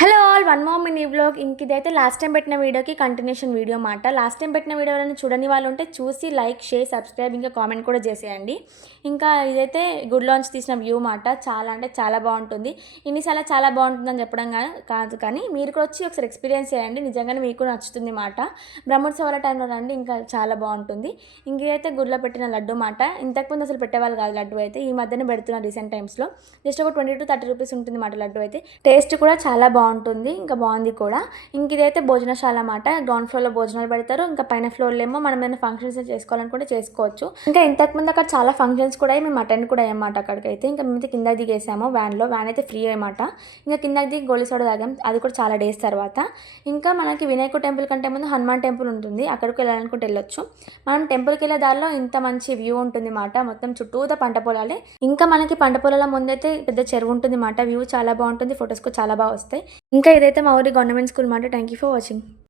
Hello all one more mini vlog. ఇదైతే last time పెట్టిన వీడియోకి కంటిన్యూషన్ వీడియో మాట. లాస్ట్ టైం పెట్టిన వీడియోలను చూడని వాళ్ళు ఉంటే చూసి లైక్, షేర్, సబ్స్క్రైబ్ ఇంకా కామెంట్ కూడా చేసేయండి. ఇంకా ఇదైతే గుడిలోంచి తీసిన వ్యూ మాట. చాలా అంటే చాలా బాగుంటుంది. ఇన్నిసార్లు చాలా బాగుంటుందని చెప్పడం కాదు, కానీ మీరు కూడా వచ్చి ఒకసారి ఎక్స్పీరియన్స్ చేయండి. నిజంగానే మీకు నచ్చుతుంది మాట. బ్రహ్మోత్సవాల టైంలో రండి, ఇంకా చాలా బాగుంటుంది. ఇంకైతే గుడిలో పెట్టిన లడ్డు మాట. ఇంతకుముందు అసలు పెట్టేవాళ్ళు కాదు లడ్డు అయితే, ఈ మధ్యనే పెడుతున్నారు రీసెంట్ టైమ్స్లో. జస్ట్ ఒక 20 to 30 రూపీస్ ఉంటుంది మాట లడ్డు అయితే. టేస్ట్ కూడా చాలా బాగుంటుంది, ఇంకా బాగుంది కూడా. ఇంక ఇదైతే భోజనశాల మాట. గ్రౌండ్ ఫ్లోర్లో భోజనాలు పెడతారు, ఇంకా పైన ఫ్లోర్లో ఏమో మనం ఏమైనా ఫంక్షన్స్ చేసుకోవాలనుకుంటే చేసుకోవచ్చు. ఇంకా ఇంతకుముందు అక్కడ చాలా ఫంక్షన్స్ కూడా మేము అటెండ్ కూడా అయ్యమాట. అక్కడికైతే ఇంకా మేమైతే కిందకి దిగేసాము వ్యాన్లో. వ్యాన్ అయితే ఫ్రీ అన్నమాట. ఇంకా కిందకి దిగి గోళీ సోడా తాగాం, అది కూడా చాలా డేస్ తర్వాత. ఇంకా మనకి వినాయకుడు టెంపుల్ కంటే ముందు హనుమాన్ టెంపుల్ ఉంటుంది, అక్కడికి వెళ్ళాలనుకుంటే వెళ్ళొచ్చు. మనం టెంపుల్కి వెళ్ళే దారిలో ఇంత మంచి వ్యూ ఉంటుంది మాట. మొత్తం చుట్టూతా పంట పొలాలే. ఇంకా మనకి పంట పొలాల ముందైతే పెద్ద చెరువు ఉంటుంది మాట. వ్యూ చాలా బాగుంటుంది, ఫొటోస్ కూడా చాలా బాగా వస్తాయి. ఇంకా ఇదైతే మా ఊరి గవర్నమెంట్ స్కూల్ మాట. Thank you for watching.